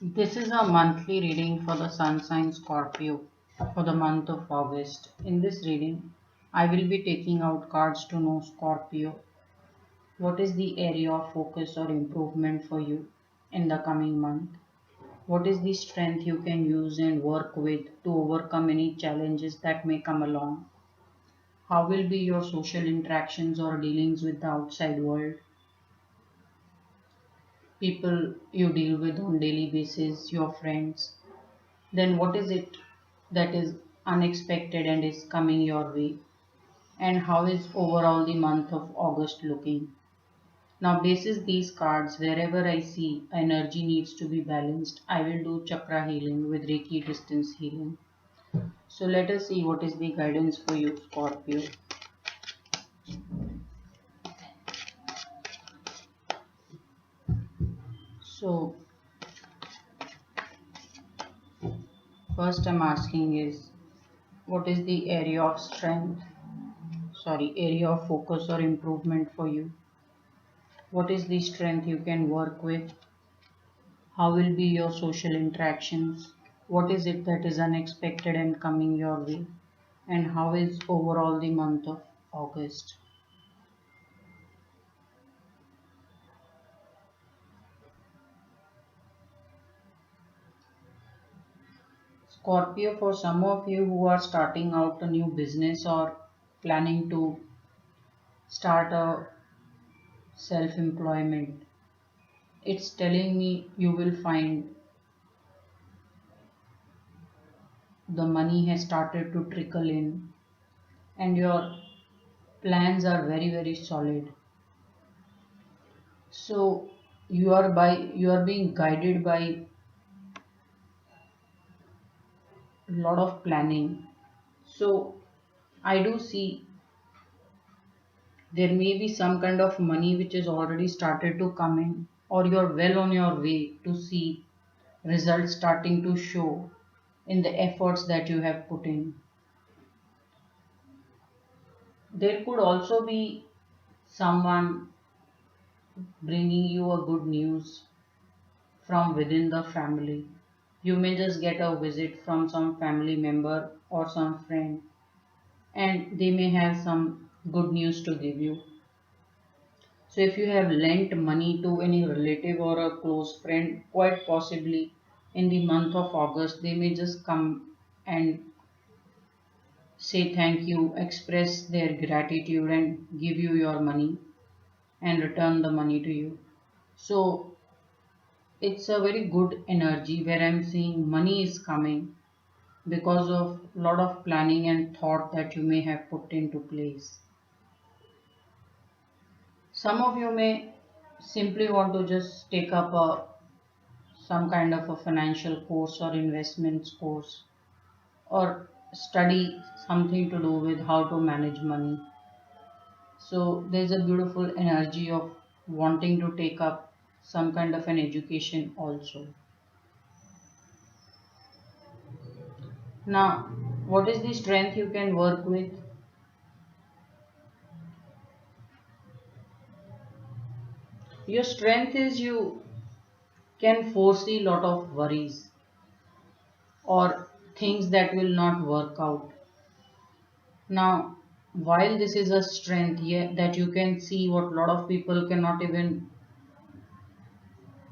This is a monthly reading for the Sun sign Scorpio for the month of August. In this reading, I will be taking out cards to know Scorpio. What is the area of focus or improvement for you in the coming month? What is the strength you can use and work with to overcome any challenges that may come along? How will be your social interactions or dealings with the outside world? People you deal with on daily basis, your friends. Then what is it that is unexpected and is coming your way? And how is overall the month of August looking? Now, basis these cards, wherever I see energy needs to be balanced, I will do chakra healing with Reiki distance healing. So let us see what is the guidance for you, Scorpio. So first I'm asking is what is the area of strength, area of focus or improvement for you? What is the strength you can work with? How will be your social interactions? What is it that is unexpected and coming your way? And how is overall the month of August? Scorpio, for some of you who are starting out a new business or planning to start a self employment, it's telling me you will find the money has started to trickle in and your plans are very solid. So you are being guided by a lot of planning. So I do see there may be some kind of money which is already started to come in, or you're well on your way to see results starting to show in the efforts that you have put in. There could also be someone bringing you a good news from within the family. You may just get a visit from some family member or some friend, and they may have some good news to give you. So, if you have lent money to any relative or a close friend, quite possibly in the month of August, they may just come and say thank you, express their gratitude, and give you your money and return the money to you. So, it's a very good energy where I'm seeing money is coming because of a lot of planning and thought that you may have put into place. Some of you may simply want to just take up some kind of a financial course or investments course or study something to do with how to manage money. So there's a beautiful energy of wanting to take up some kind of an education also. Now, what is the strength you can work with? Your strength is you can foresee a lot of worries or things that will not work out. Now, while this is a strength, yeah, that you can see what a lot of people cannot even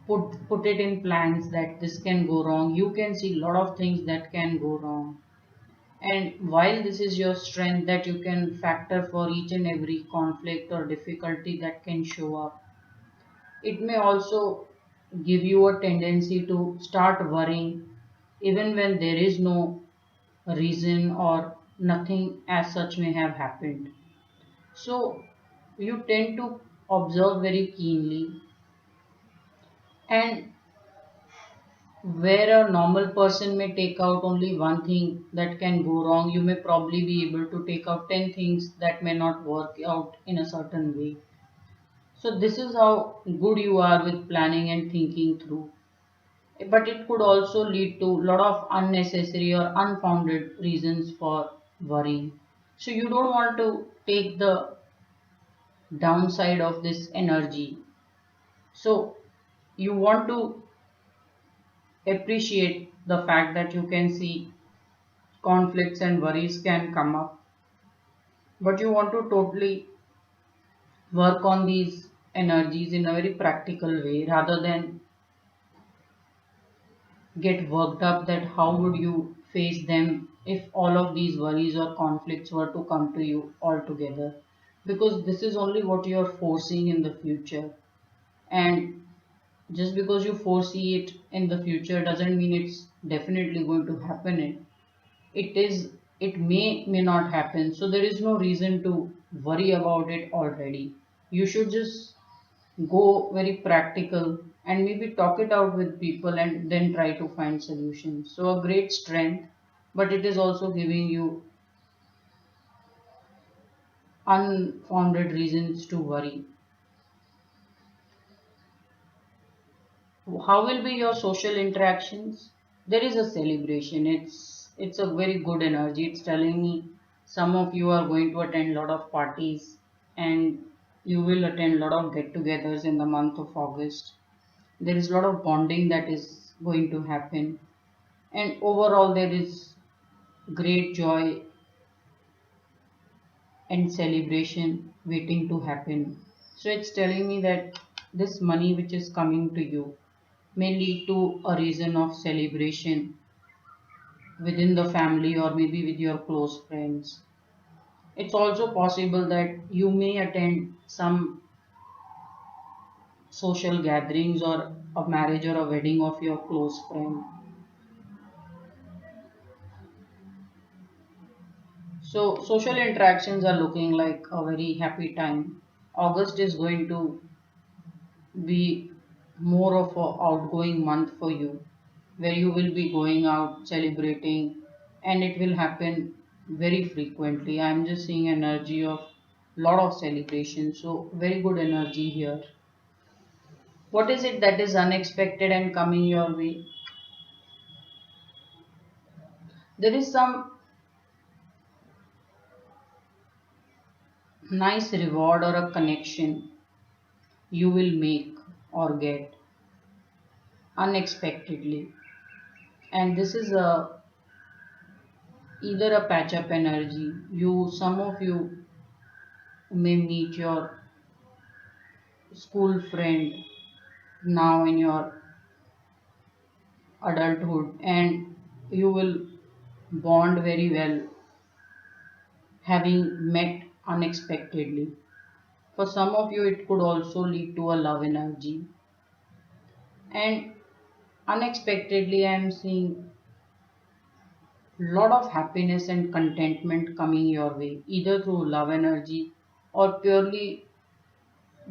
put it in plans that this can go wrong. You can see a lot of things that can go wrong. And while this is your strength that you can factor for each and every conflict or difficulty that can show up, it may also give you a tendency to start worrying even when there is no reason or nothing as such may have happened. So you tend to observe very keenly, and where a normal person may take out only one thing that can go wrong, you may probably be able to take out 10 things that may not work out in a certain way. So, this is how good you are with planning and thinking through. But it could also lead to a lot of unnecessary or unfounded reasons for worrying. So, you don't want to take the downside of this energy. So, you want to appreciate the fact that you can see conflicts and worries can come up, but you want to totally work on these energies in a very practical way rather than get worked up that how would you face them if all of these worries or conflicts were to come to you altogether, because this is only what you are foreseeing in the future. And just because you foresee it in the future doesn't mean it's definitely going to happen. It is it may not happen, so there is no reason to worry about it already. You should just go very practical and maybe talk it out with people and then try to find solutions. So a great strength, but it is also giving you unfounded reasons to worry. How will be your social interactions? There is a celebration. It's a very good energy. It's telling me some of you are going to attend a lot of parties and you will attend a lot of get-togethers in the month of August. There is a lot of bonding that is going to happen, and overall there is great joy and celebration waiting to happen. So it's telling me that this money which is coming to you may lead to a reason of celebration within the family or maybe with your close friends. It's also possible that you may attend some social gatherings or a marriage or a wedding of your close friend. So social interactions are looking like a very happy time. August is going to be more of a outgoing month for you, where you will be going out celebrating, and it will happen very frequently. I'm just seeing energy of lot of celebration, so very good energy here. What is it that is unexpected and coming your way? There is some nice reward or a connection you will make or get unexpectedly, and this is a either a patch up energy. You Some of you may meet your school friend now in your adulthood, and you will bond very well having met unexpectedly. For some of you it could also lead to a love energy, and unexpectedly I am seeing lot of happiness and contentment coming your way, either through love energy or purely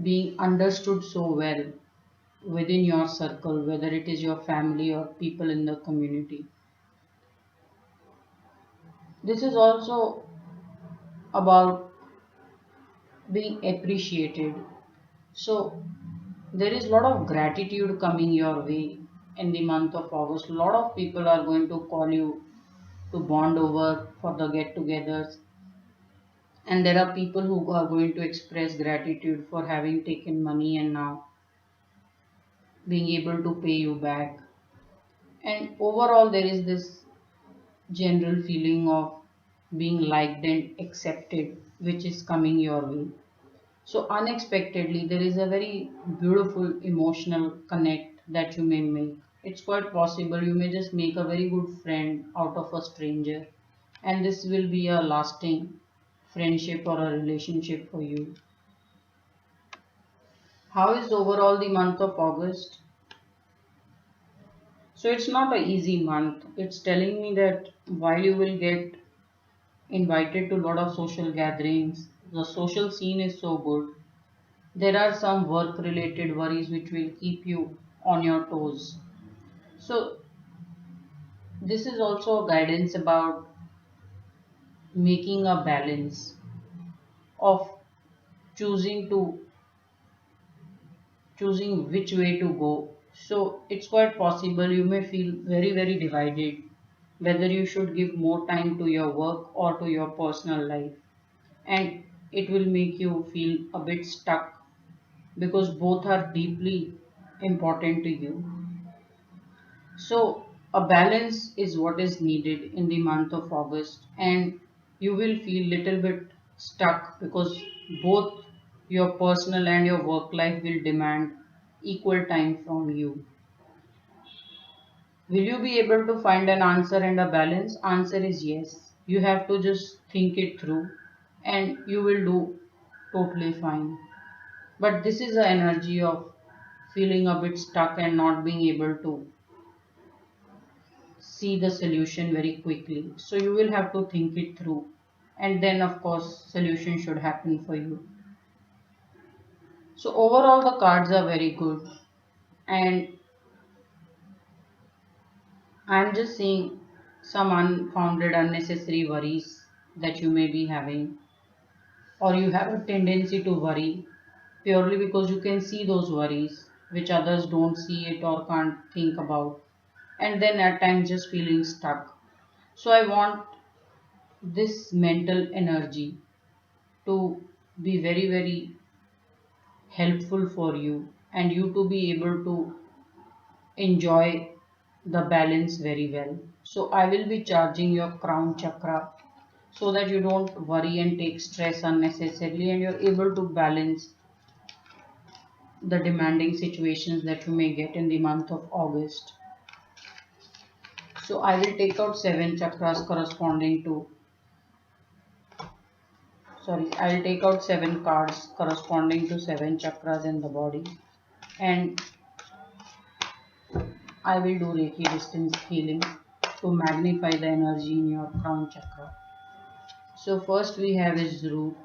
being understood so well within your circle, whether it is your family or people in the community. This is also about being appreciated. So there is a lot of gratitude coming your way in the month of August. A lot of people are going to call you to bond over for the get togethers, and there are people who are going to express gratitude for having taken money and now being able to pay you back. And overall, there is this general feeling of being liked and accepted, which is coming your way. So, unexpectedly, there is a very beautiful emotional connect that you may make. It's quite possible you may just make a very good friend out of a stranger, and this will be a lasting friendship or a relationship for you. How is overall the month of August? So, it's not an easy month. It's telling me that while you will get invited to a lot of social gatherings, the social scene is so good. There are some work related worries which will keep you on your toes. So, this is also a guidance about making a balance of choosing to choosing which way to go. So, it's quite possible you may feel very divided whether you should give more time to your work or to your personal life, and it will make you feel a bit stuck because both are deeply important to you. So, a balance is what is needed in the month of August, and you will feel little bit stuck because both your personal and your work life will demand equal time from you. Will you be able to find an answer and a balance? Answer is yes. You have to just think it through and you will do totally fine. But this is the energy of feeling a bit stuck and not being able to see the solution very quickly. So you will have to think it through. And then of course solution should happen for you. So overall the cards are very good. And I'm just seeing some unfounded unnecessary worries that you may be having, or you have a tendency to worry purely because you can see those worries which others don't see it or can't think about, and then at times just feeling stuck. So I want this mental energy to be very, very helpful for you and you to be able to enjoy the balance very well. So I will be charging your crown chakra so that you don't worry and take stress unnecessarily and you're able to balance the demanding situations that you may get in the month of August. So I will take out seven chakras corresponding to, sorry, I will take out seven cards corresponding to seven chakras in the body, and I will do Reiki distance healing to magnify the energy in your crown chakra. So first we have is root,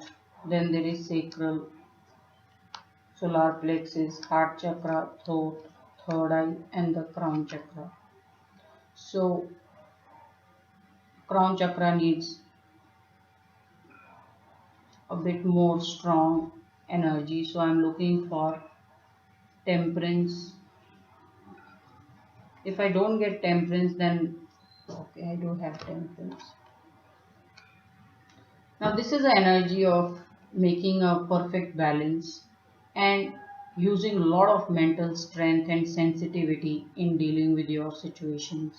then there is sacral, solar plexus, heart chakra, throat, third eye, and the crown chakra. So crown chakra needs a bit more strong energy. So I'm looking for temperance. If I don't get temperance, then okay, I do have temperance. Now this is the energy of making a perfect balance and using a lot of mental strength and sensitivity in dealing with your situations.